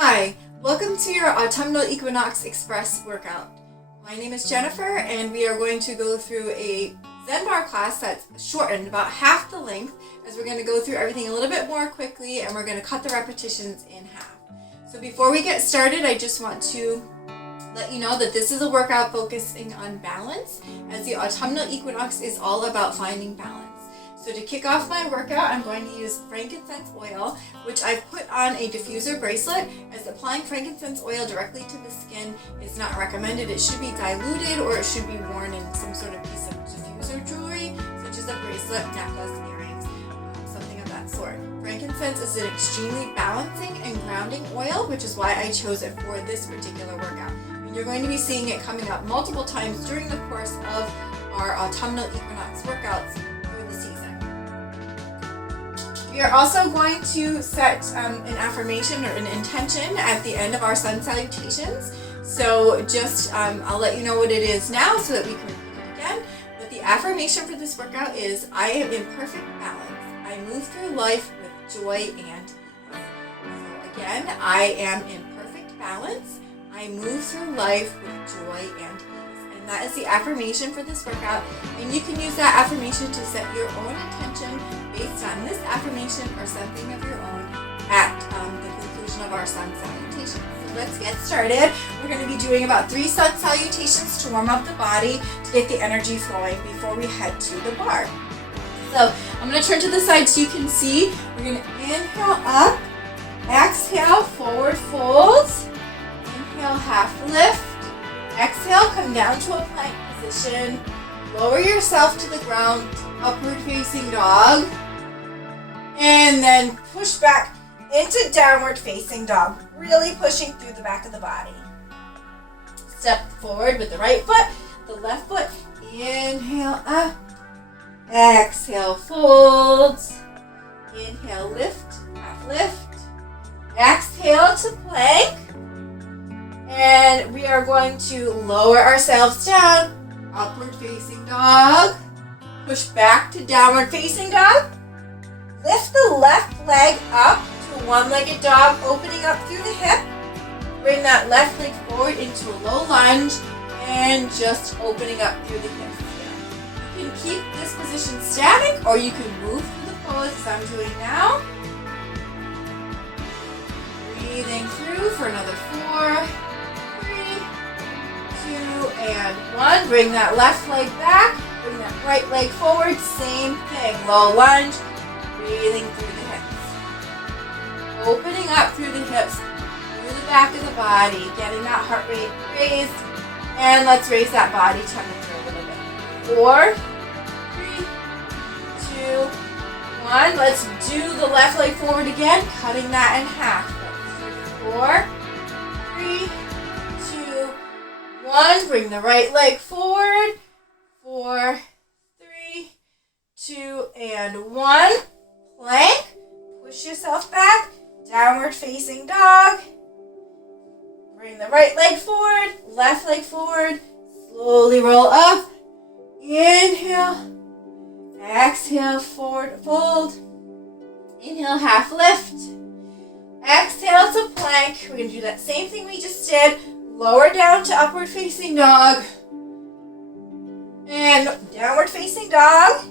Hi, welcome to your Autumnal Equinox Express workout. My name is Jennifer and we are going to go through a Zen Barre class that's shortened, about half the length, as we're going to go through everything a little bit more quickly and we're going to cut the repetitions in half. So before we get started, I just want to let you know that this is a workout focusing on balance, as the Autumnal Equinox is all about finding balance. So to kick off my workout, I'm going to use frankincense oil, which I've put on a diffuser bracelet, as applying frankincense oil directly to the skin is not recommended. It should be diluted or it should be worn in some sort of piece of diffuser jewelry, such as a bracelet, necklace, earrings, something of that sort. Frankincense is an extremely balancing and grounding oil, which is why I chose it for this particular workout. And you're going to be seeing it coming up multiple times during the course of our Autumnal Equinox workouts for the season. We are also going to set an affirmation or an intention at the end of our sun salutations. So just, I'll let you know what it is now so that we can repeat it again. But the affirmation for this workout is, I am in perfect balance. I move through life with joy and ease. So again, I am in perfect balance. I move through life with joy and ease. And that is the affirmation for this workout. And you can use that affirmation to set your own intention based on this affirmation or something of your own at the conclusion of our sun salutations. So let's get started. We're going to be doing about 3 sun salutations to warm up the body, to get the energy flowing before we head to the bar. So I'm going to turn to the side so you can see. We're going to inhale up, exhale, forward fold, inhale, half lift, exhale, come down to a plank position, lower yourself to the ground, upward facing dog, and then push back into downward facing dog, really pushing through the back of the body. Step forward with the right foot, the left foot, inhale up, exhale, fold, inhale, lift, half lift, exhale to plank, and we are going to lower ourselves down, upward facing dog, push back to downward facing dog, lift the left leg up to one-legged dog, opening up through the hip, bring that left leg forward into a low lunge, and just opening up through the hips here. You can keep this position static, or you can move through the pose as I'm doing now. Breathing through for another 4, 3, 2, and 1. Bring that left leg back, bring that right leg forward, same thing, low lunge, breathing through the hips. Opening up through the hips, through the back of the body, getting that heart rate raised, and let's raise that body temperature a little bit. 4, 3, 2, 1. Let's do the left leg forward again, cutting that in half. 4, 3, 2, 1. Bring the right leg forward. 4, 3, 2, and 1. Plank. Push yourself back. Downward facing dog. Bring the right leg forward. Left leg forward. Slowly roll up. Inhale. Exhale, forward fold. Inhale, half lift. Exhale to plank. We're going to do that same thing we just did. Lower down to upward facing dog. And downward facing dog.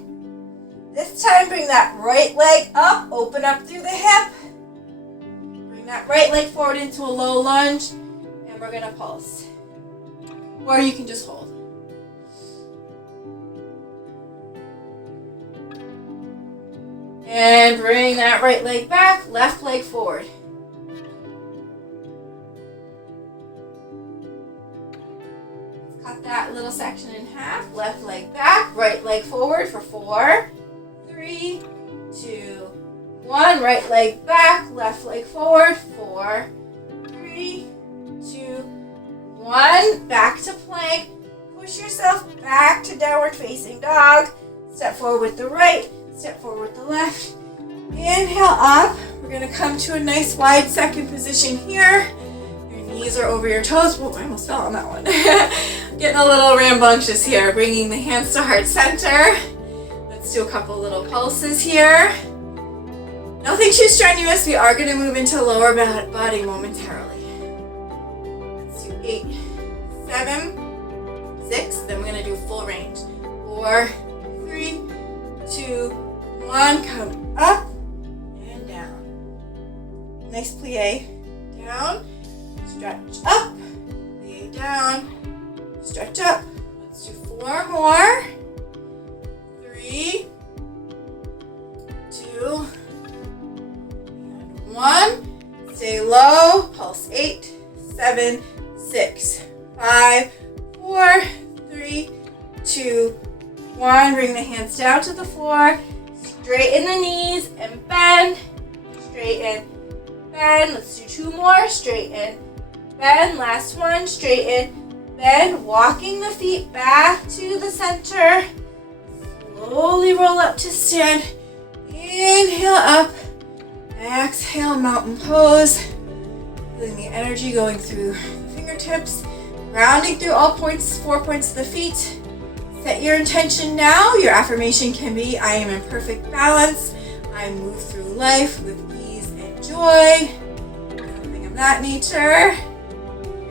This time bring that right leg up. Open up through the hip. Bring that right leg forward into a low lunge. And we're going to pulse. Or you can just hold. And bring that right leg back, left leg forward. Let's cut that little section in half. Left leg back, right leg forward for 4, 3, 2, 1. Right leg back, left leg forward. 4, 3, 2, 1. Back to plank. Push yourself back to downward facing dog. Step forward with the right. Step forward with the left. Inhale up. We're going to come to a nice wide second position here. Your knees are over your toes. Oh, I almost fell on that one. Getting a little rambunctious here. Bringing the hands to heart center. Let's do a couple little pulses here. Nothing too strenuous. We are going to move into lower body momentarily. Let's do 8, 7, 6. Then we're going to do full range. 4, 3, 2, 1. Come up and down. Nice plie. Down. Stretch up. Plie down. Stretch up. Let's do 4 more. 3, 2, 1. Stay low. Pulse 8, 7, 6, 5, 4, 3, 2, 1. Bring the hands down to the floor. Straighten the knees and bend. Straighten, bend. Let's do 2 more. Straighten, bend. Last one. Straighten, bend. Walking the feet back to the center. Slowly roll up to stand. Inhale up. Exhale, mountain pose. Feeling the energy going through the fingertips. Grounding through all points, 4 points of the feet. Set your intention now. Your affirmation can be, I am in perfect balance. I move through life with ease and joy. Something of that nature.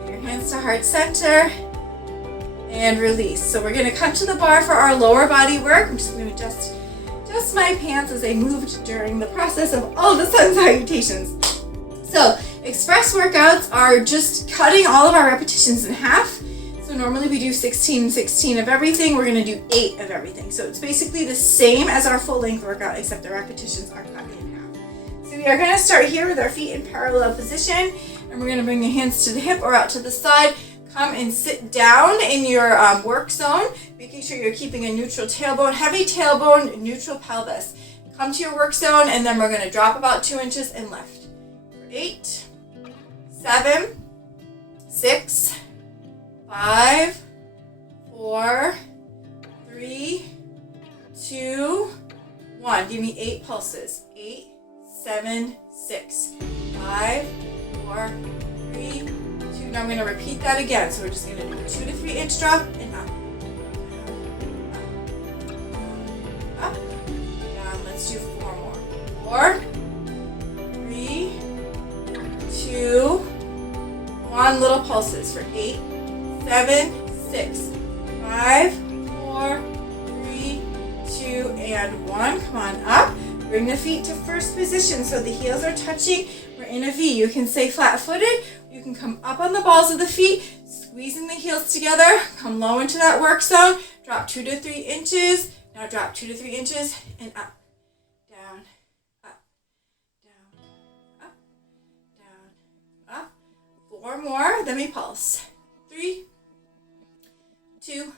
Bring your hands to heart center. And release. So we're going to come to the bar for our lower body work. I'm just going to adjust my pants as I moved during the process of all the sun salutations. So express workouts are just cutting all of our repetitions in half. So normally we do 16 of everything. We're going to do 8 of everything. So it's basically the same as our full length workout, except the repetitions are cut in half. So we are going to start here with our feet in parallel position, and we're going to bring the hands to the hip or out to the side. Come and sit down in your work zone, making sure you're keeping a neutral tailbone, heavy tailbone, neutral pelvis. Come to your work zone, and then we're going to drop about 2 inches and lift. 8, 7, 6, 5, 4, 3, 2, 1. Give me 8 pulses. 8, 7, 6, 5, 4, 3, 2. Now I'm going to repeat that again. So we're just going to do a 2 to 3 inch drop and up. Up, down. Let's do 4 more. 4, 3, 2, 1. Little pulses for 8, 7, 6, 5, 4, 3, 2, and 1. Come on up. Bring the feet to first position so the heels are touching. We're in a V. You can stay flat-footed. You can come up on the balls of the feet, squeezing the heels together. Come low into that work zone. Drop 2 to 3 inches. Now drop 2 to 3 inches and up, down, up, down, up, down, up. 4 more. Then we pulse. 3, 2,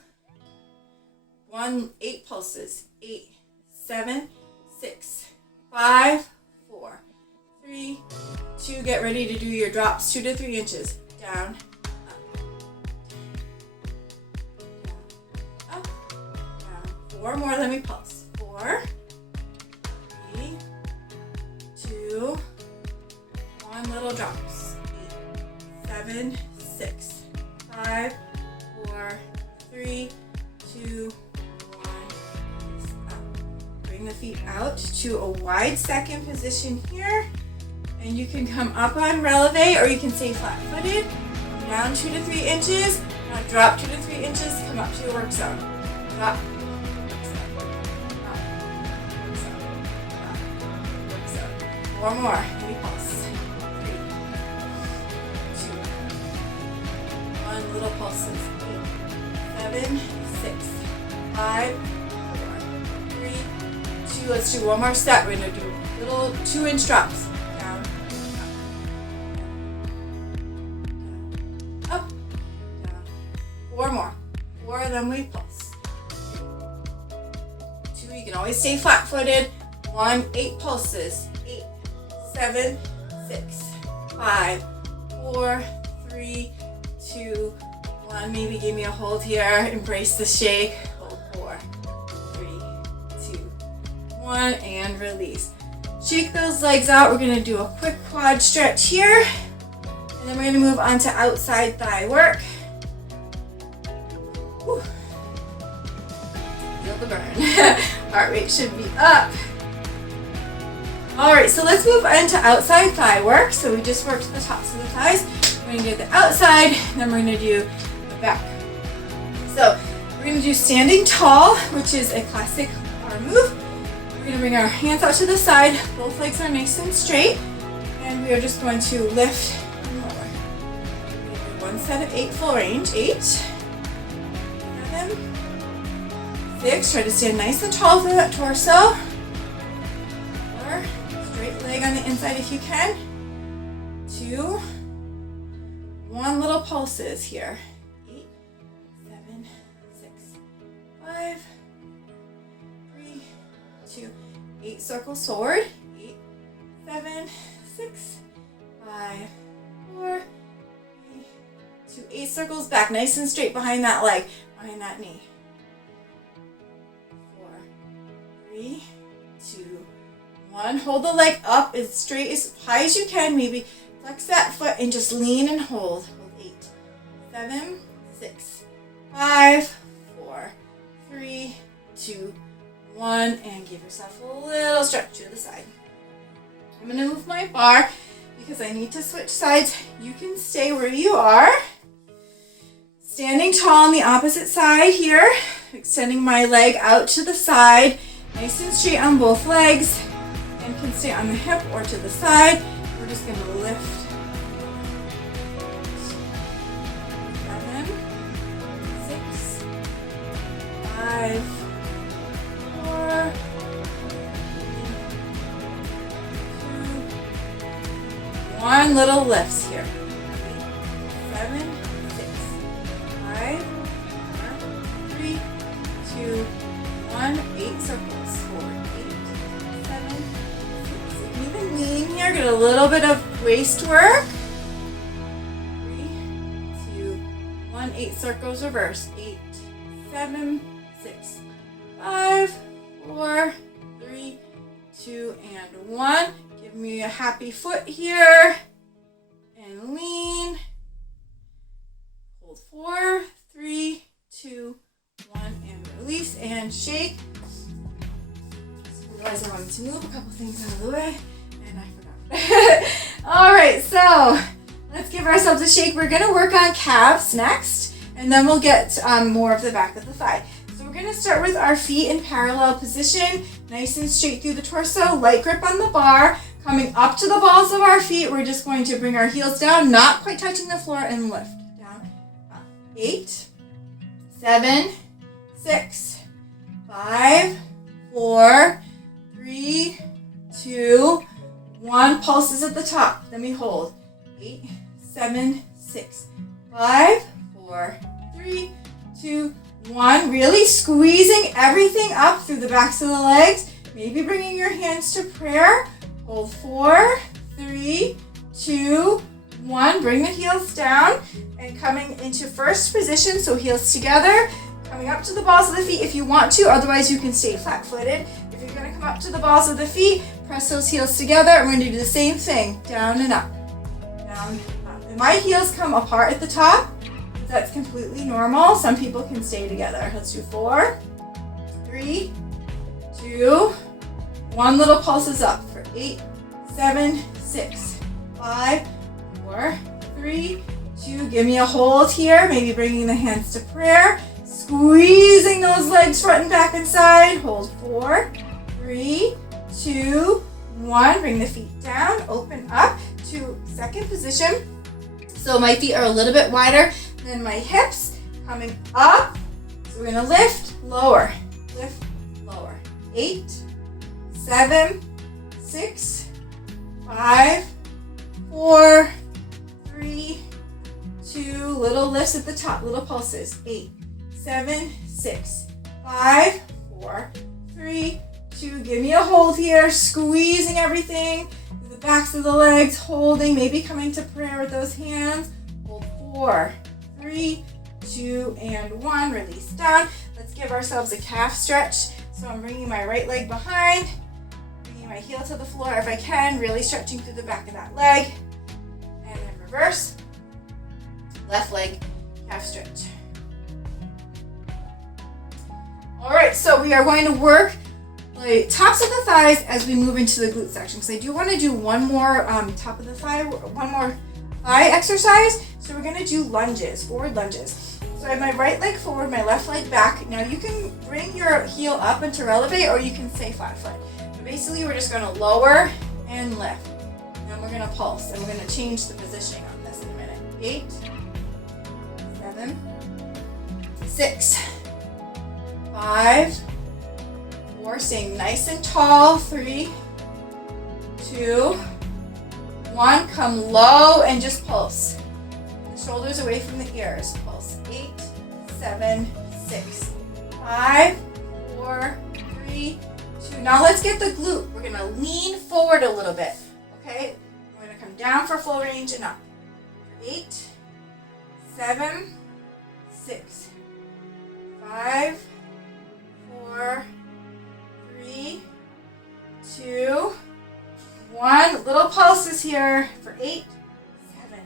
1. 8 pulses. 8, 7, 6, 5, 4, 3, 2. Get ready to do your drops. 2 to 3 inches. Down, up, down. 4 more. Let me pulse. 4, 3, 2, 1. Little drops. 8, 7, 6, 5, 4, 3, 2, 1. Up. Bring the feet out to a wide second position here. And you can come up on releve, or you can stay flat-footed. Down 2 to 3 inches. Now drop 2 to 3 inches. Come up to your work zone. Drop. Work zone. Drop. Work zone. Drop. Work zone. 4 more. Maybe pulse. 3, 2, 1. Little pulses. 8, 7, 6, 5, 4, 3, 2. Let's do one more step. We're going to do little 2-inch drops. Up, down, 4 more. 4, then we pulse. 2, you can always stay flat-footed. 1, 8 pulses. 8, 7, 6, 5, 4, 3, 2, 1. Maybe give me a hold here. Embrace the shake. Hold 4, 3, 2, 1, and release. Shake those legs out. We're going to do a quick quad stretch here. And then we're going to move on to outside thigh work. Whew. Feel the burn. Heart rate should be up. All right, so let's move into outside thigh work. So we just worked the tops of the thighs. We're gonna do the outside, then we're gonna do the back. So we're gonna do standing tall, which is a classic arm move. We're gonna bring our hands out to the side. Both legs are nice and straight. And we are just going to lift and lower. One set of 8 full range. 8, 7, 6. Try to stand nice and tall through that torso. 4. Straight leg on the inside if you can. 2. 1. Little pulses here. 8, 7, 6, 5, 3, 2. 8 circles forward. 8, 7, 6, 5, 4, 3, 2. 8 circles back, nice and straight behind that leg, behind that knee. 4, 3, 2, 1. Hold the leg up as straight as high as you can. Maybe flex that foot and just lean and hold. Hold 8, 7, 6, 5, 4, 3, 2, 1, and give yourself a little stretch to the side. I'm going to move my bar because I need to switch sides. You can stay where you are. Standing tall on the opposite side here. Extending my leg out to the side. Nice and straight on both legs. And can stay on the hip or to the side. We're just going to lift. 7, 6, 5, 4, 1. Little lifts here. 7, 6, 5, 4, 3, 2, 1. 8 circles forward. 8, 7, 6. You can even lean here. Get a little bit of waist work. 3, 2, 1. 8 circles reverse. 8, 7, 6, 5, 4, 3, 2, and 1. Give me a happy foot here. And lean. Hold 4, 3, 2, 1, and release and shake. Just realized I wanted to move a couple things out of the way, and I forgot. All right, so let's give ourselves a shake. We're gonna work on calves next, and then we'll get more of the back of the thigh. So we're gonna start with our feet in parallel position, nice and straight through the torso, light grip on the bar. Coming up to the balls of our feet, we're just going to bring our heels down, not quite touching the floor, and lift. Down, up. 8, 7, 6, 5, 4, 3, 2, 1. Pulses at the top. Then we hold. 8, 7, 6, 5, 4, 3, 2, 1. Really squeezing everything up through the backs of the legs. Maybe bringing your hands to prayer. Hold 4, 3, 2, 1. Bring the heels down and coming into first position. So heels together, coming up to the balls of the feet if you want to. Otherwise, you can stay flat-footed. If you're going to come up to the balls of the feet, press those heels together. And we're going to do the same thing, down and up, down, up. And my heels come apart at the top. That's completely normal. Some people can stay together. Let's do 4, 3, 2, 1. Little pulses up for 8, 7, 6, 5, 4, 3, 2. Give me a hold here. Maybe bringing the hands to prayer. Squeezing those legs front and back and side. Hold 4, 3, 2, 1. Bring the feet down. Open up to second position. So my feet are a little bit wider than my hips. Coming up. So we're going to lift, lower, lift, lower. 8, 7, 6, 5, 4, 3, 2. Little lifts at the top, little pulses. 8, 7, 6, 5, 4, 3, 2. Give me a hold here, squeezing everything through the backs of the legs, holding, maybe coming to prayer with those hands. Hold 4, 3, 2, and 1. Release down. Let's give ourselves a calf stretch. So I'm bringing my right leg behind, bringing my heel to the floor if I can, really stretching through the back of that leg. And then reverse. Left leg, calf stretch. All right, so we are going to work the tops of the thighs as we move into the glute section, because I do want to do one more top of the thigh, one more thigh exercise. So we're going to do lunges, forward lunges. So I have my right leg forward, my left leg back. Now you can bring your heel up into releve, or you can stay flat foot. But basically we're just going to lower and lift. Then we're going to pulse, and we're going to change the positioning on this in a minute. 8, 7, 6, 5, 4, staying nice and tall. 3, 2, 1. Come low and just pulse. The shoulders away from the ears. Pulse. 8, 7, 6, 5, 4, 3, 2. Now let's get the glute. We're going to lean forward a little bit. Okay? We're going to come down for full range and up. 8, 7, 6, 5, 4, 3, 2, 1. Little pulses here for 8, 7,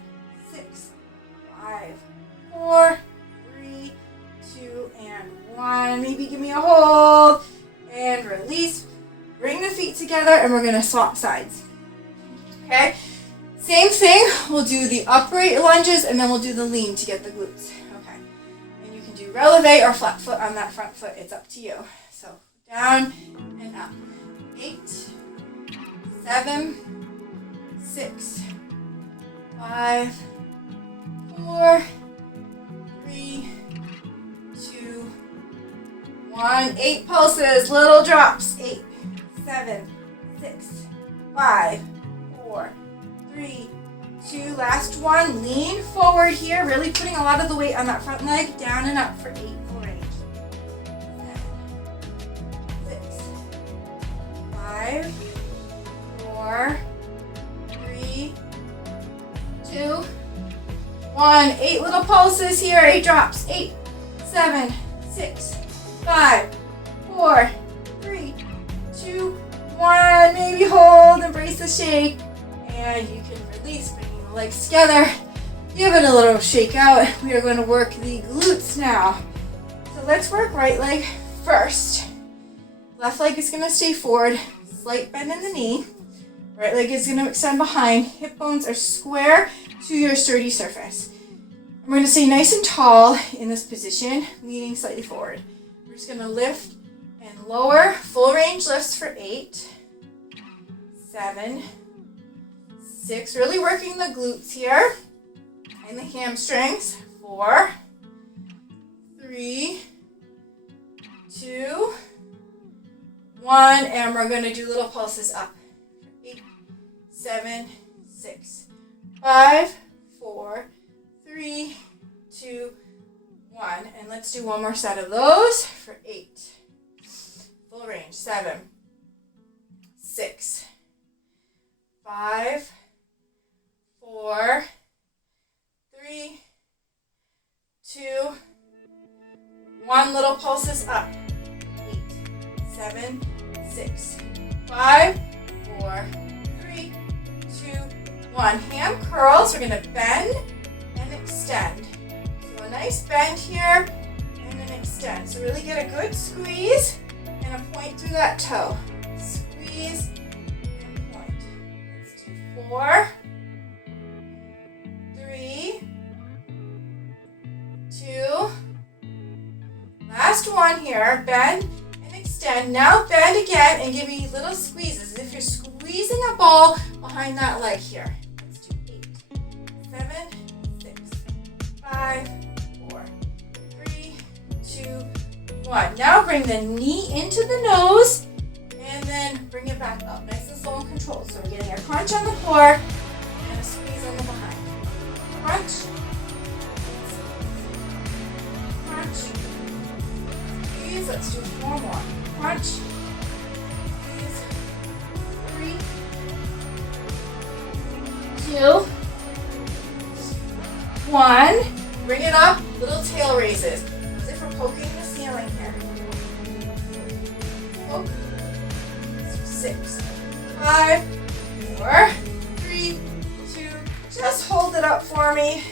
6, 5, 4, 3, 2, and 1. Maybe give me a hold and release. Bring the feet together, and we're going to swap sides. Okay? Same thing. We'll do the upright lunges, and then we'll do the lean to get the glutes. Okay? And you can do releve or flat foot on that front foot. It's up to you. So down and up. 8, 7, 6, 5, 4, 3, 2, 1. 8 pulses, little drops. 8, 7, 6, 5, 4, 3, 2. Last one. Lean forward here, really putting a lot of the weight on that front leg. Down and up for 8 full range. 7, 6, 5, 4, 3, 2, 1. 8 little pulses here. 8 drops. 8, 7, 6, 5, 4, 3, 2, 1. Maybe hold, embrace the shake, and you can release, bringing the legs together. Give it a little shake out. We are going to work the glutes now. So let's work right leg first. Left leg is going to stay forward. Slight bend in the knee. Right leg is going to extend behind. Hip bones are square to your sturdy surface. I'm going to stay nice and tall in this position, leaning slightly forward. We're just going to lift and lower. Full range lifts for 8, 7, 6. Really working the glutes here and the hamstrings. 4, 3, 2, 1. And we're going to do little pulses up. 8, 7, 6, 5, 4, 3, 2, 1. And let's do one more set of those for 8. Full range. 7, 6, 5, 4, 3, 2, 1. Little pulses up. 8, 7, 6, 5, 4, 3, 2, 1. Hand curls. We're going to bend and extend. So a nice bend here and an extend. So really get a good squeeze and a point through that toe. Squeeze and point. Let's do 4, 3, 2. Last one here. Bend and extend. Now bend again and give me little squeezes as if you're squeezing a ball behind that leg here. Let's do 8, 7, 6, 5, 4, 3, 2, 1. Now bring the knee into the nose and then bring it back up. Nice and slow and controlled. So we're getting a crunch on the core and a squeeze on the behind. Crunch. Crunch. Squeeze. Let's do 4 more. Crunch. Squeeze. 3, 2, 1. Bring it up. Little tail raises. As if we're poking the ceiling here. Poke. 6, 5, 4, 3, 2. Just hold it up for me.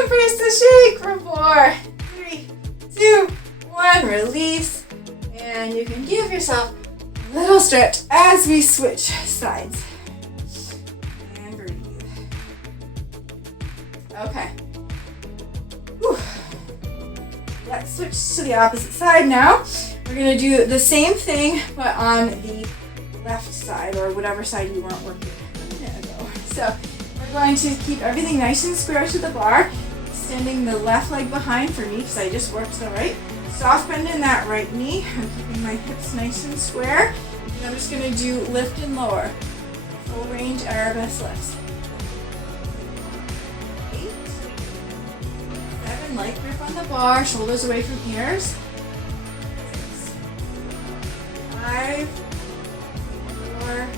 Embrace the shake for 4, 3, 2, 1. Release And you can give yourself a little stretch as we switch sides. And breathe. Okay. Whew. Let's switch to the opposite side now. We're going to do the same thing, but on the left side, or whatever side you weren't working a minute ago. So we're going to keep everything nice and square to the bar, extending the left leg behind for me because I just worked the right. Soft bend in that right knee. I'm keeping my hips nice and square. And I'm just going to do lift and lower. Full range arabesque lifts. 8, 7, light grip on the bar, shoulders away from ears. 6, 5, 4,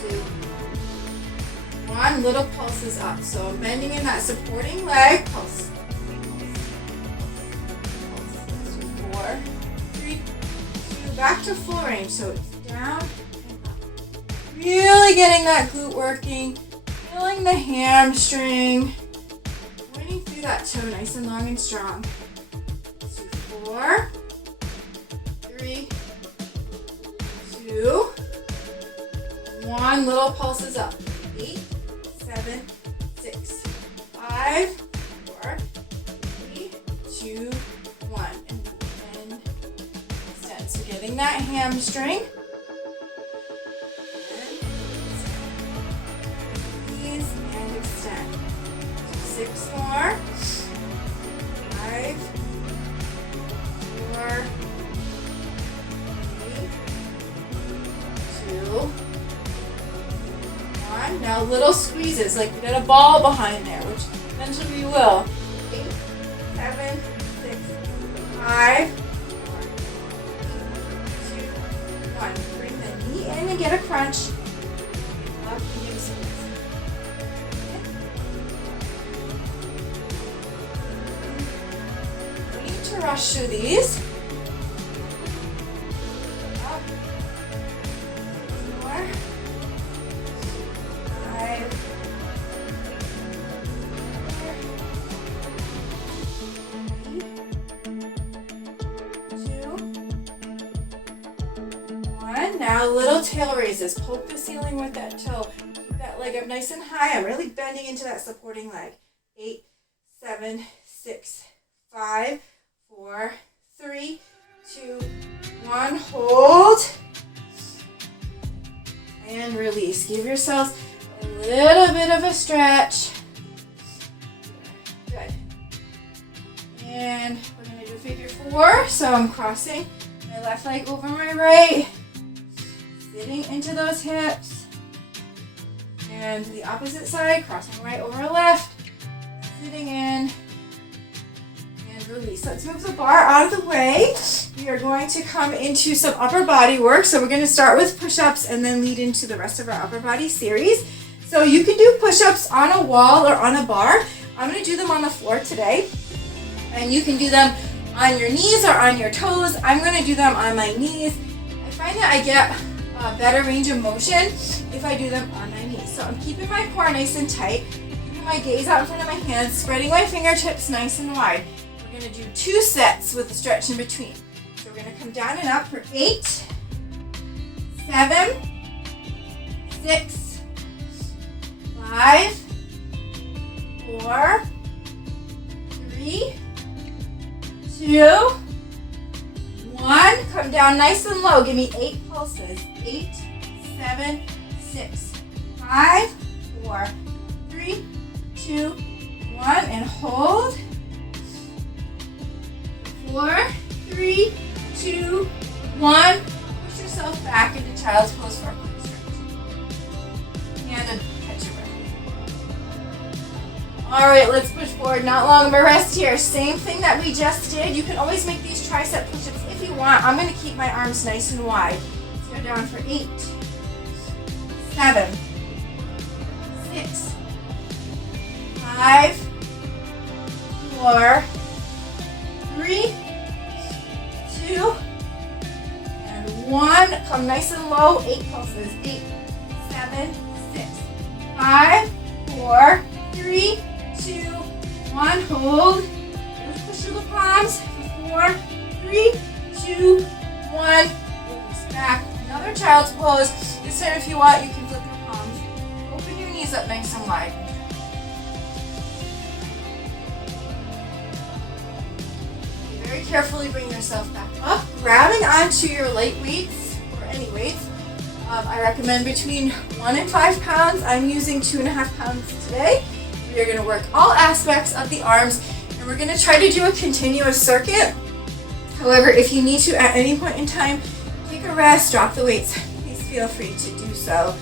3, 2, 1. Little pulses up. So I'm bending in that supporting leg. Pulse. 4, 3, 2, back to full range. So it's down and up. Really getting that glute working. Feeling the hamstring. Pointing through that toe nice and long and strong. 4, 3, 2, 1. Little pulses up. 8, 7, 6, 5, 4, 3, 2, 1. And extend. So getting that hamstring. Ease and extend. 6 more. 5, 4, 3, 2, 1. Now little squeezes, like you got a ball behind there, which eventually you will. 8, 7, 6, 5, 4, 3, 2, 1. Bring the knee in and get a crunch. Up and give some. No need to rush through these. Up. 4, 5, 4, 3, 2, 1. Now little tail raises. Poke the ceiling with that toe. Keep that leg up nice and high. I'm really bending into that supporting leg. 8, 7, 6, 5, 4, 3, 2, 1. Hold. And release. Give yourselves a little bit of a stretch. Good. And we're going to do figure 4. So I'm crossing my left leg over my right. Sitting into those hips. And the opposite side, crossing right over left. Sitting in. And release. Let's move the bar out of the way. We are going to come into some upper body work. So we're going to start with push-ups and then lead into the rest of our upper body series. So you can do push-ups on a wall or on a bar. I'm going to do them on the floor today. And you can do them on your knees or on your toes. I'm going to do them on my knees. I find that I get a better range of motion if I do them on my knees. So I'm keeping my core nice and tight, keeping my gaze out in front of my hands, spreading my fingertips nice and wide. We're going to do 2 sets with a stretch in between. So we're going to come down and up for 8, 7, 6, 5, 4, 3, 2, 1. Come down nice and low. Give me 8 pulses. 8, 7, 6, 5, 4, 3, 2, 1. And hold. 4, 3, 2, 1. Push yourself back into child's pose for a quick stretch. And catch your breath. All right, let's push forward. Not long of a rest here. Same thing that we just did. You can always make these tricep push-ups if you want. I'm going to keep my arms nice and wide. Let's go down for 8, 7, 6, 5, 4, 3, 2, and 1. Come nice and low. 8 pulses. 8, 7, 6, 5, 4, 3, 2, 1. Hold. Push through the palms. 4, 3, 2, 1. Release back. Another child's pose. This time, if you want, you can flip your palms. Open your knees up nice and wide. Very carefully bring yourself back up, grabbing onto your light weights or any weights. I recommend between 1 and 5 pounds. I'm using 2.5 pounds today. We are going to work all aspects of the arms, and we're going to try to do a continuous circuit. However, if you need to at any point in time take a rest, drop the weights, please feel free to do so,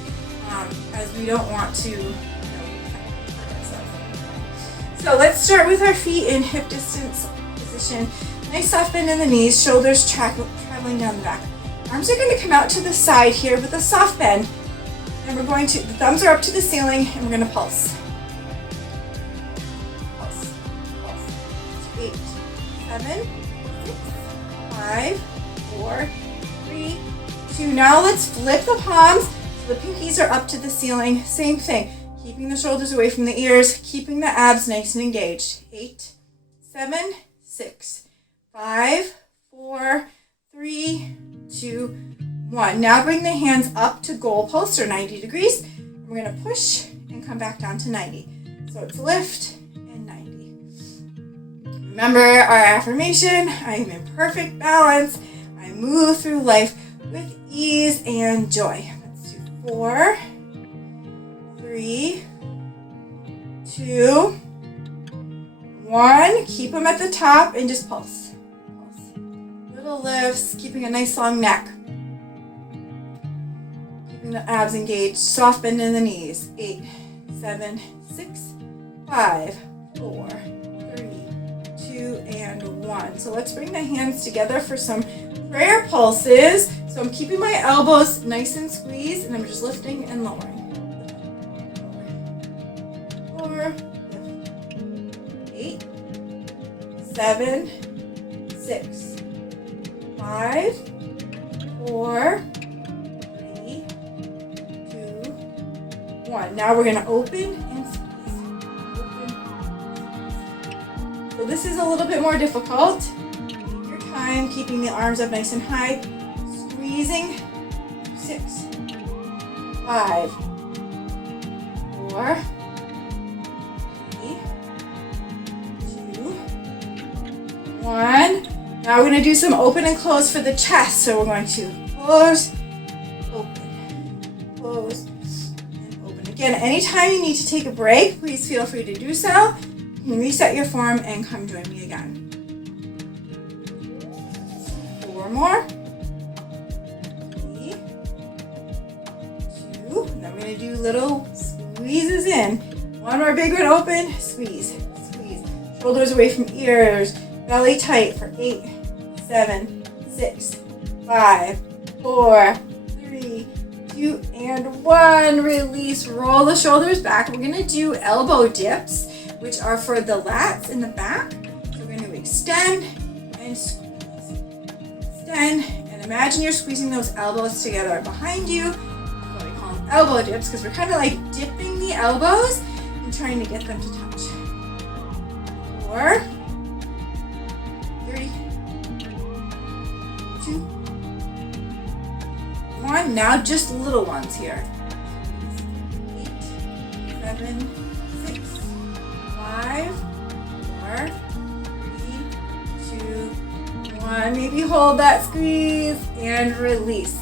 as we don't want to hurt ourselves. So let's start with our feet in hip distance position. Nice soft bend in the knees, shoulders traveling down the back. Arms are going to come out to the side here with a soft bend. And we're going to, the thumbs are up to the ceiling, and we're going to pulse. Pulse, pulse. 8, 7, 6, 5, 4, 3, 2. Now let's flip the palms. So the pinkies are up to the ceiling. Same thing. Keeping the shoulders away from the ears, keeping the abs nice and engaged. 8, 7, 6, 5, 4, 3, 2, 1. Now bring the hands up to goalpost or 90 degrees. We're going to push and come back down to 90. So it's lift and 90. Remember our affirmation, I am in perfect balance. I move through life with ease and joy. Let's do 4, 3, 2, 1. Keep them at the top and just pulse. Little lifts, keeping a nice long neck. Keeping the abs engaged, soft bend in the knees. 8, 7, 6, 5, 4, 3, 2, and 1. So let's bring the hands together for some prayer pulses. So I'm keeping my elbows nice and squeezed, and I'm just lifting and lowering. 4, 8, 7, 6, 5, 4, 3, 2, 1. Now we're going to open and squeeze. Open. So this is a little bit more difficult. Take your time, keeping the arms up nice and high. Squeezing. 6, 5, 4, 3, 2, 1. Now we're going to do some open and close for the chest. So we're going to close, open, close, and open. Again, anytime you need to take a break, please feel free to do so. You can reset your form and come join me again. 4 more. 3, 2. And then we're going to do little squeezes in. One more big one, open, squeeze, squeeze. Shoulders away from ears. Belly tight for 8, 7, 6, 5, 4, 3, 2, and 1. Release. Roll the shoulders back. We're going to do elbow dips, which are for the lats in the back. So we're going to extend and squeeze. Extend, and imagine you're squeezing those elbows together behind you. That's why we call them elbow dips, because we're kind of like dipping the elbows and trying to get them to touch. 4, 3, 2, 1. Now just little ones here. 8, 7, 6, 5, 4, 3, 2, 1. Maybe hold that squeeze and release.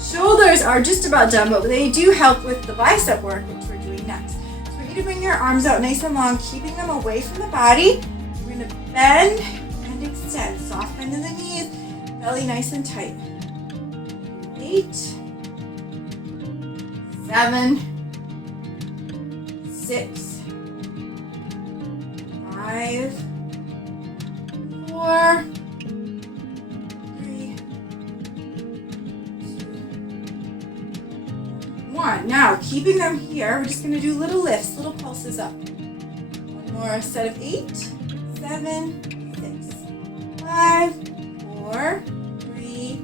Shoulders are just about done, but they do help with the bicep work, which we're doing next. So we're going to bring your arms out nice and long, keeping them away from the body. We're going to bend and extend. Soft bend in the knees, belly nice and tight. 8, 7, 6, 5, 4, 3, 2, 1. Now, keeping them here, we're just going to do little lifts, little pulses up. One more set of 8, 7, 6, 5, 4, 3,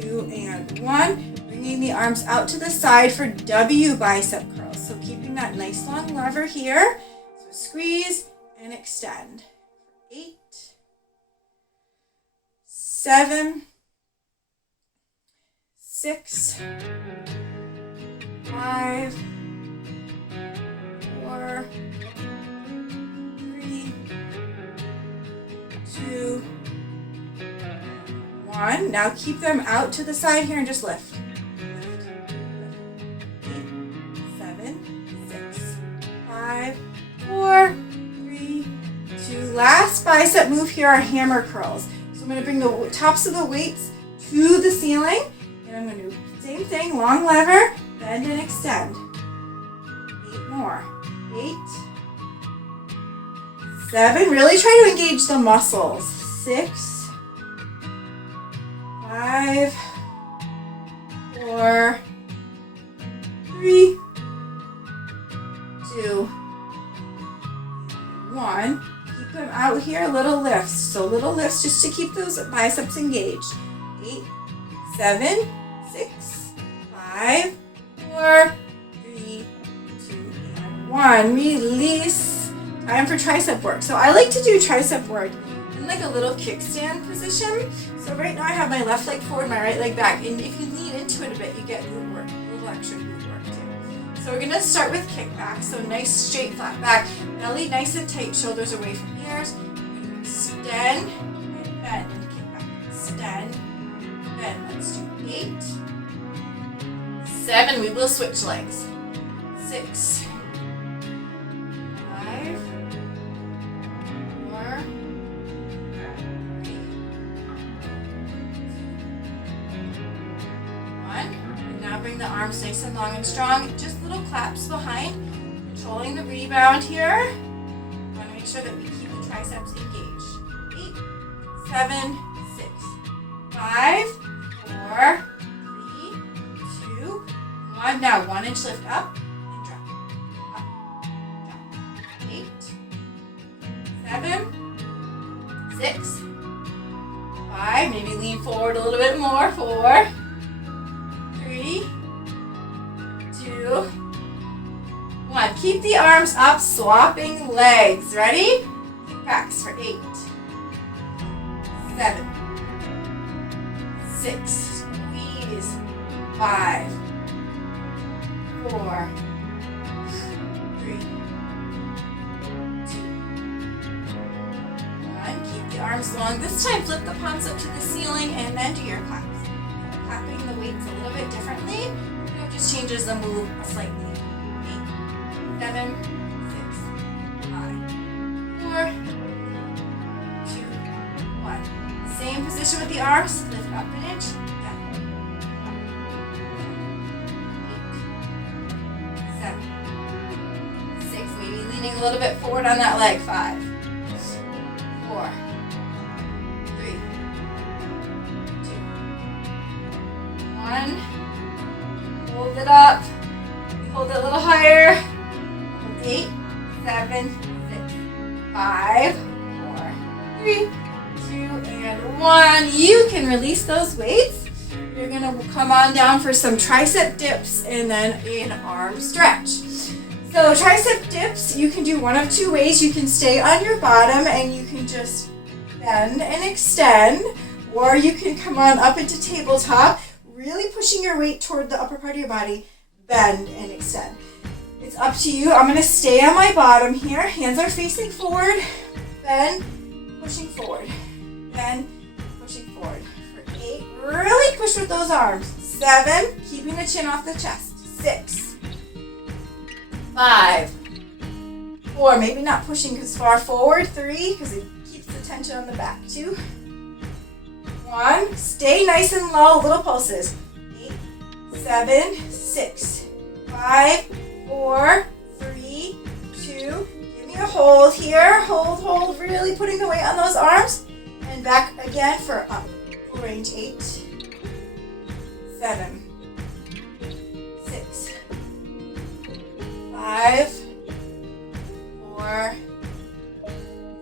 2, and 1. Bringing the arms out to the side for W bicep curls. So keeping that nice long lever here. So squeeze and extend. 8, 7, 6, 5, 4, 3, 2, 1. Now keep them out to the side here and just lift. 7, 6, 5, 4, 3, 2. Last bicep move here are hammer curls. So I'm going to bring the tops of the weights to the ceiling, and I'm going to do the same thing, long lever, bend and extend. 8 more. 8, 7. Really try to engage the muscles. 6, 5, 4, 3, 2, 1. Keep them out here, little lifts. So little lifts just to keep those biceps engaged. 8, 7, 6, 5, 4, 3, 2, and 1. Release. Time for tricep work. So I like to do tricep work in like a little kickstand position. So right now I have my left leg forward, my right leg back. And if you lean into it a bit, you get glute work, a little extra glute work too. So we're going to start with kickback. So nice straight flat back, belly nice and tight, shoulders away from ears. We're going to extend and bend and kick back. Extend, bend. Let's do 8, 7. We will switch legs. 6, 5, 4, 3, 1. And now bring the arms nice and long and strong. Just little claps behind, controlling the rebound here. We want to make sure that we keep the triceps engaged. 8, 7, 6, 5, 4, 3, 2, 1. Now 1 inch lift up and drop. Up, drop. 8, 7, 6, 5. Maybe lean forward a little bit more. 4, 3, 2, 1. Keep the arms up, swapping legs. Ready? Kickbacks for 8, 7, 6, squeeze, 5, 4, 3, 2, 1. Keep the arms long. This time flip the palms up to the ceiling and then do your claps. Clapping the weights a little bit differently. It just changes the move slightly. 8, 7, 6, 5, 4, 2, 1. Same position with the arms. Lift up an inch, down. 8, 7, 6. Maybe leaning a little bit forward on that leg. 5, 4, 3, 2, 1. Hold it up. Hold it a little higher. 8, 7, 6, 5, 4, 3, 2, and 1. You can release those weights. You're going to come on down for some tricep dips and then an arm stretch. So tricep dips, you can do one of two ways. You can stay on your bottom and you can just bend and extend, or you can come on up into tabletop, really pushing your weight toward the upper part of your body, bend and extend. It's up to you. I'm going to stay on my bottom here. Hands are facing forward. Bend, pushing forward. Bend, pushing forward. For 8, really push with those arms. 7, keeping the chin off the chest. 6, 5, 4, maybe not pushing as far forward. 3, because it keeps the tension on the back. 2, 1, stay nice and low, little pulses. 8, 7, 6, 5, 4, 3, 2, give me a hold here. Hold, really putting the weight on those arms. And back again for up. Full range. 8, 7, 6, 5, 4,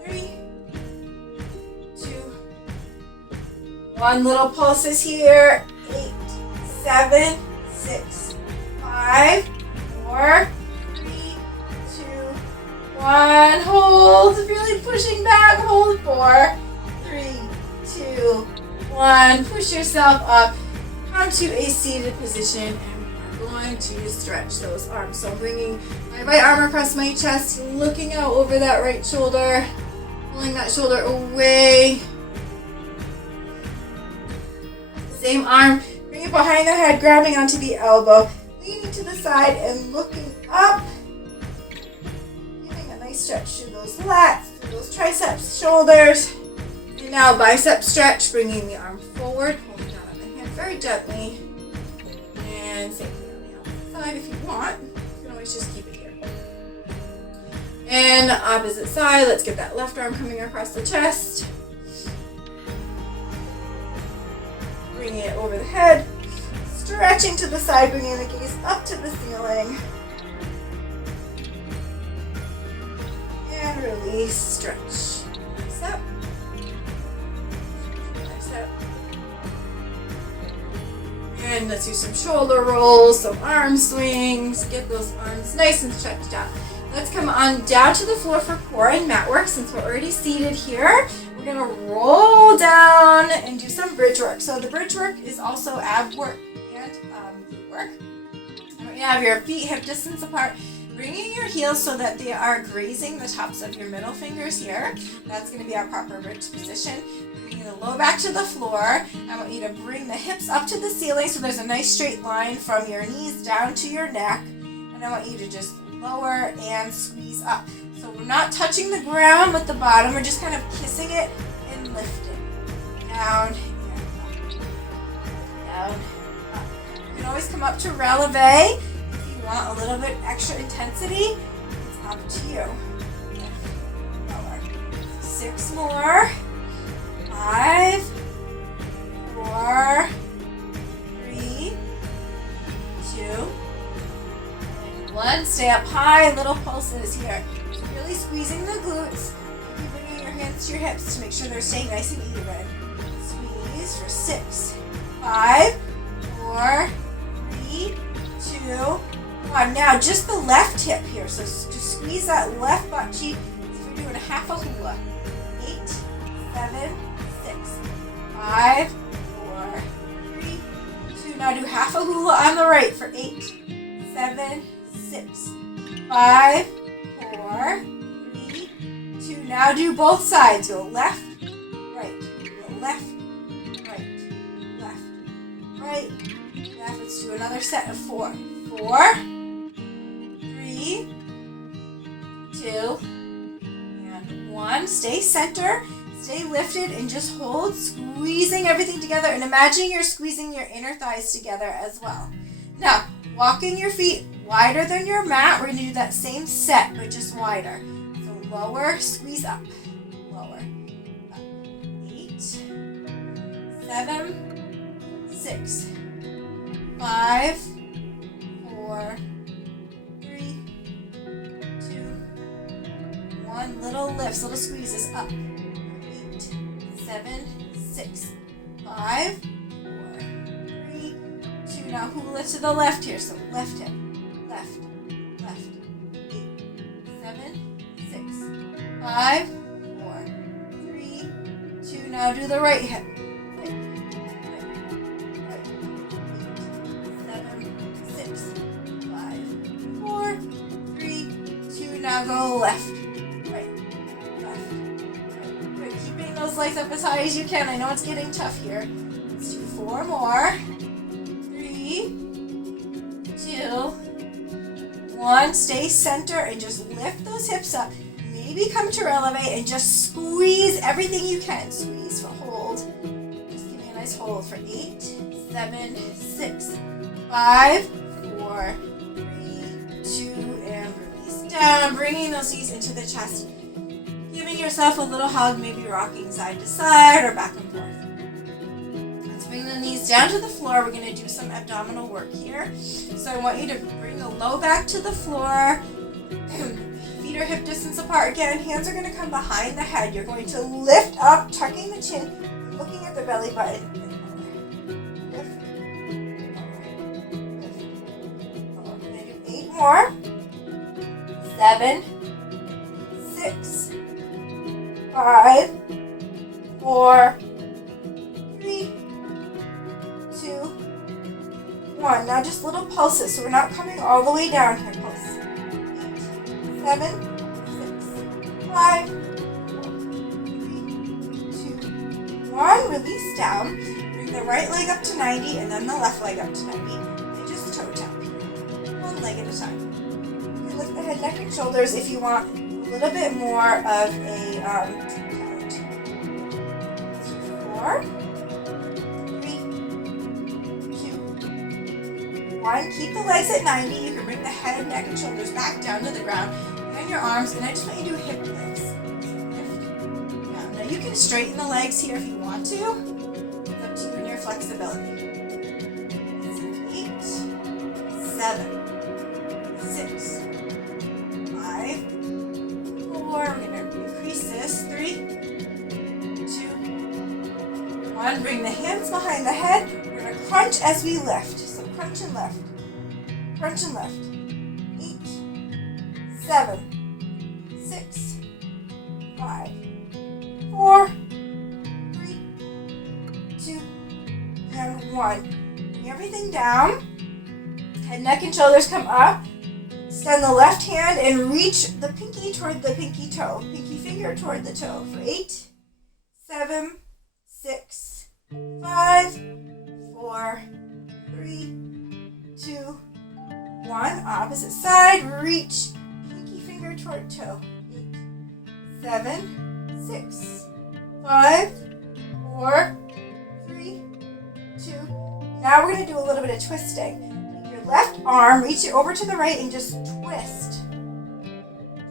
3, 2, 1. Little pulses here. 8, 7, 6, 5, 4, 3, 2, 1. Hold. Really pushing back. Hold. 4, 3, 2, 1. Push yourself up. Come to a seated position, and we're going to stretch those arms. So I'm bringing my right arm across my chest, looking out over that right shoulder, pulling that shoulder away. Same arm, bring it behind the head, grabbing onto the elbow, leaning to the side and looking up. Giving a nice stretch through those lats, through those triceps, shoulders. And now bicep stretch, bringing the arm forward, holding down on the hand very gently. And same thing on the opposite side if you want. You can always just keep it here. And opposite side, let's get that left arm coming across the chest. Bringing it over the head, stretching to the side, bringing the gaze up to the ceiling. And release, stretch. Nice up. Nice up. And let's do some shoulder rolls, some arm swings. Get those arms nice and stretched out. Let's come on down to the floor for core and mat work. Since we're already seated here, we're going to roll down and do some bridge work. So the bridge work is also ab work and glute work. And you have your feet hip distance apart, bringing your heels so that they are grazing the tops of your middle fingers here. That's going to be our proper bridge position. Bringing the low back to the floor. I want you to bring the hips up to the ceiling so there's a nice straight line from your knees down to your neck. And I want you to just lower and squeeze up. So we're not touching the ground with the bottom, we're just kind of kissing it and lifting. Down and up. Down, up. You can always come up to releve if you want a little bit extra intensity. It's up to you. Lower. 6 more. 5, 4, 3, 2, 1. Stay up high, little pulses here. So really squeezing the glutes. Keep bringing your hands to your hips to make sure they're staying nice and even. Squeeze for 6, 5, 4, 3, 2, 1. Now just the left hip here. So just squeeze that left butt cheek as if you're doing a half a hula. 8, 7, 6, 5, 4, 3, 2. Now do half a hula on the right for 8, 7, 6, 5, 4, 3, 2. Now do both sides. Go left, right. Go left, right, left, right, left. Let's do another set of 4. 4, 3, 2, and 1. Stay center. Stay lifted and just hold, squeezing everything together. And imagine you're squeezing your inner thighs together as well. Now, walking your feet wider than your mat. We're going to do that same set, but just wider. So lower, squeeze up. Lower. Up. 8, 7, 6, 5, 4, 3, 2, 1. Little lifts, little squeezes up. 8, 7, 6, 5, 4, 3, 2. Now hula to the left here. So left hip. Left, left, 8, 7, 6, 5, 4, 3, 2. Now do the right hip. Right, right, 8, 7, 6, 5, 4, 3, 2. Now go left, right, left, right. Good. Keeping those legs up as high as you can. I know it's getting tough here. Let's do 4 more. 3, 2, 1. Stay center and just lift those hips up. Maybe come to releve and just squeeze everything you can. Squeeze for hold. Just give me a nice hold for 8, 7, 6, 5, 4, 3, 2, and release down. Bringing those knees into the chest. Giving yourself a little hug, maybe rocking side to side or back and forth. Bring the knees down to the floor. We're going to do some abdominal work here. So I want you to bring the low back to the floor. Feet are hip distance apart again. Hands are going to come behind the head. You're going to lift up, tucking the chin, looking at the belly button. Lift, lower, lift, lower. We're going to do 8 more. 7, 6, 5, 4, 3, 1. Now just little pulses, so we're not coming all the way down here. Pulse. 8, 7, 6, 5, 4, 3, 2, 1. Release down. Bring the right leg up to 90 and then the left leg up to 90. And just toe tap. One leg at a time. You can lift the head, neck, and shoulders if you want a little bit more of a count. 4, 3, 2, 1. Keep the legs at 90. You can bring the head, neck, and shoulders back down to the ground. And your arms, and I just want you to do hip lifts. Lift down. Now you can straighten the legs here if you want to. It's up to you and your flexibility. 8, 7, 6, 5, 4. We're going to increase this. 3, 2, 1. Bring the hands behind the head. We're going to crunch as we lift. So crunch and lift. Crunch and lift. 8, 7, 6, 5, 4, 3, 2, and 1. Bring everything down. Head, neck, and shoulders come up. Extend the left hand and reach the pinky toward the pinky toe. Pinky finger toward the toe for 8, 7, 6, 5, 4, 3, 2, 1. Opposite side. Reach pinky finger toward toe. 8, 7, 6, 5, 4, 3, 2. Now we're going to do a little bit of twisting. Left arm, reach it over to the right and just twist.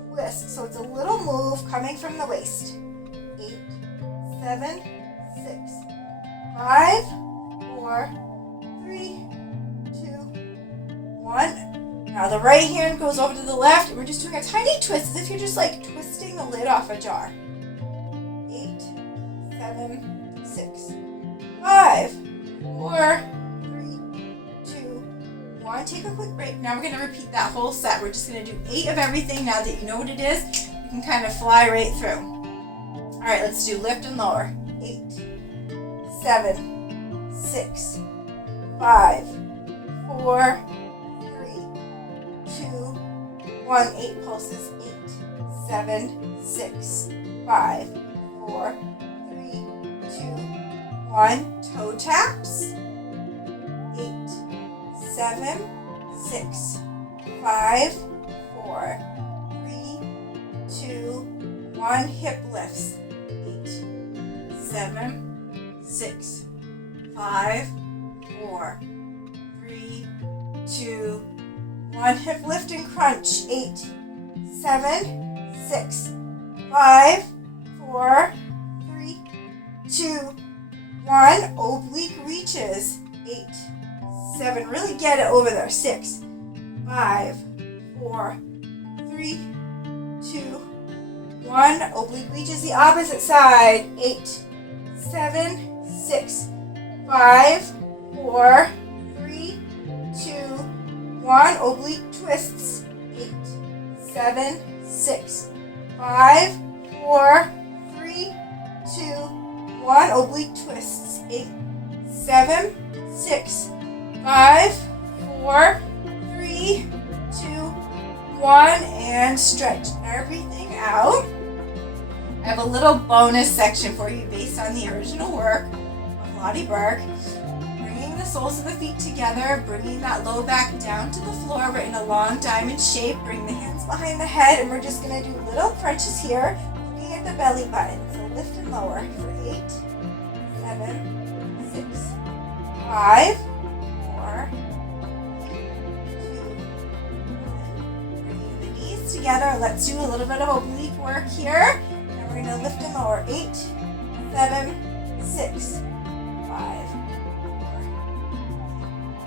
Twist. So it's a little move coming from the waist. 8, 7, 6, 5, 4, 3, 2, 1. Now the right hand goes over to the left and we're just doing a tiny twist as if you're just like twisting the lid off a jar. 8, 7, 6, 5, 4, 1. Take a quick break. Now we're going to repeat that whole set. We're just going to do 8 of everything. Now that you know what it is, you can kind of fly right through. All right, let's do lift and lower. 8, 7, 6, 5, 4, 3, 2, 1. 8 pulses. 8, 7, 6, 5, 4, 3, 2, 1. Toe taps. 8, 7, 6, 5, 4, 3, 2, 1. Hip lifts. 8, 7, 6, 5, 4, 3, 2, 1. Hip lift and crunch. 8, 7, 6, 5, 4, 3, 2, 1. Oblique reaches. 8, 7. Really get it over there. 6, 5, 4, 3, 2, 1. Oblique reaches the opposite side. 8, 7, 6, 5, 4, 3, 2, 1. Oblique twists. 8, 7, 6, 5, 4, 3, 2, 1. Oblique twists. 8, 7, 6, 5, 4, 3, 2, 1, and stretch everything out. I have a little bonus section for you based on the original work of Lotte BERK. Bringing the soles of the feet together, bringing that low back down to the floor. We're in a long diamond shape. Bring the hands behind the head, and we're just going to do little crunches here, looking at the belly button. So lift and lower for 8, 7, 6, 5, 4, 3, 2, 1. Bringing the knees together. Let's do a little bit of oblique work here. And we're going to lift and lower. 8, 7, 6, 5,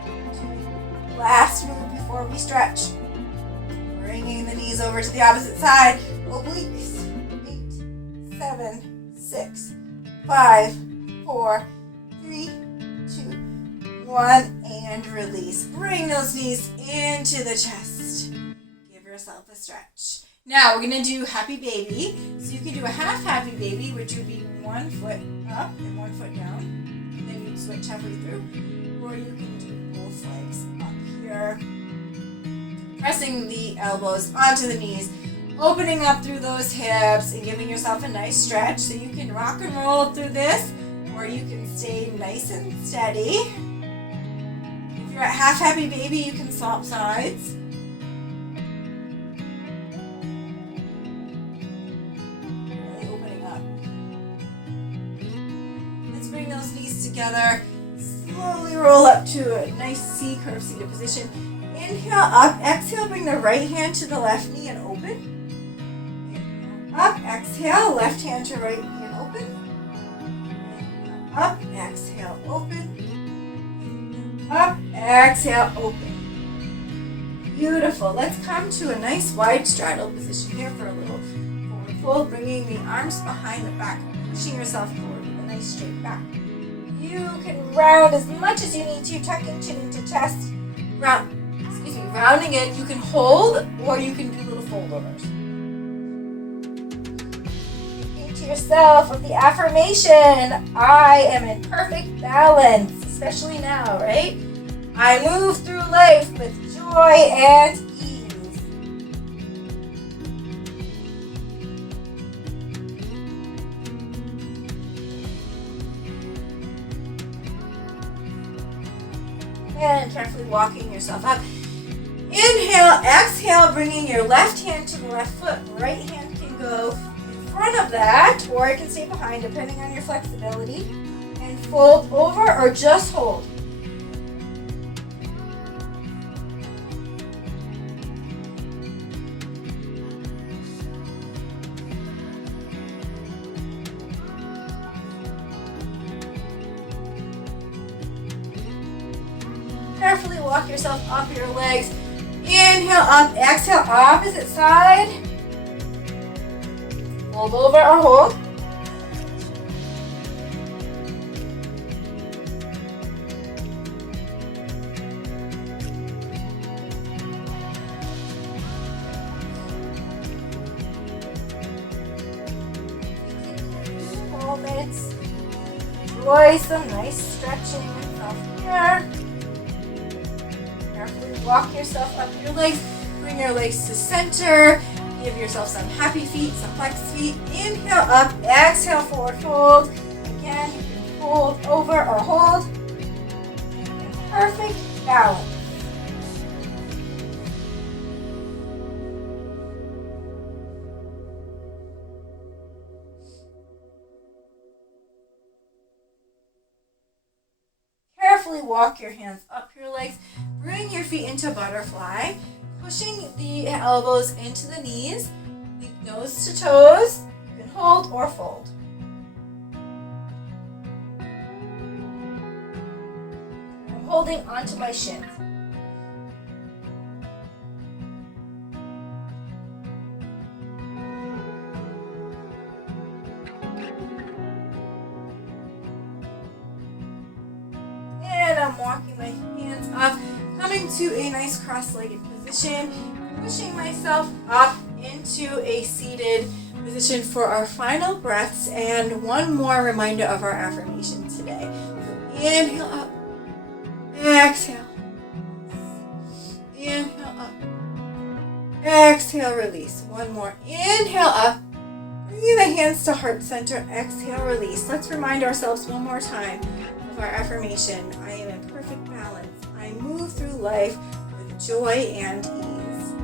4, 2. Last move before we stretch. Bringing the knees over to the opposite side. Obliques. 8, 7, 6, 5, 4, 3, 2, 1, and release. Bring those knees into the chest. Give yourself a stretch. Now we're going to do happy baby. So you can do a half happy baby, which would be 1 foot up and 1 foot down. And then you'd switch halfway through. Or you can do both legs up here. Pressing the elbows onto the knees, opening up through those hips and giving yourself a nice stretch. So you can rock and roll through this, or you can stay nice and steady. If you're at half happy baby, you can swap sides. Really opening up. Let's bring those knees together. Slowly roll up to a nice C curve seated position. Inhale up, exhale, bring the right hand to the left knee and open. Up, exhale, left hand to right knee and open. Up, exhale, open. Up, exhale, open. Beautiful. Let's come to a nice wide straddle position here for a little forward fold, bringing the arms behind the back, pushing yourself forward with a nice straight back. You can round as much as you need to, tucking chin into chest. Rounding it, you can hold or you can do little foldovers. Repeat to yourself with the affirmation, I am in perfect balance, especially now, right? I move through life with joy and ease. And carefully walking yourself up. Inhale, exhale, bringing your left hand to the left foot. Right hand can go in front of that, or it can stay behind, depending on your flexibility. And fold over or just hold. Carefully walk yourself up your legs. Inhale up, exhale, opposite side. Fold over or hold. Moments. Enjoy some nice stretching and self-care. Walk yourself up your legs, bring your legs to center, give yourself some happy feet, some flexed feet. Inhale up, exhale, forward fold. Again, you can fold over or hold. Perfect balance. Carefully walk your hands up your legs. Bring your feet into butterfly, pushing the elbows into the knees, the nose to toes. You can hold or fold. I'm holding onto my shins. And I'm walking my hands up. Coming to a nice cross-legged position, pushing myself up into a seated position for our final breaths and one more reminder of our affirmation today. So inhale up, exhale, inhale up, exhale, release. One more, inhale up, bringing the hands to heart center, exhale, release. Let's remind ourselves one more time of our affirmation. I am in perfect balance. I move through life with joy and ease.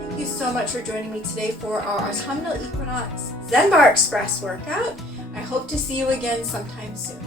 Thank you so much for joining me today for our autumnal equinox Zen Barre Express workout. I hope to see you again sometime soon.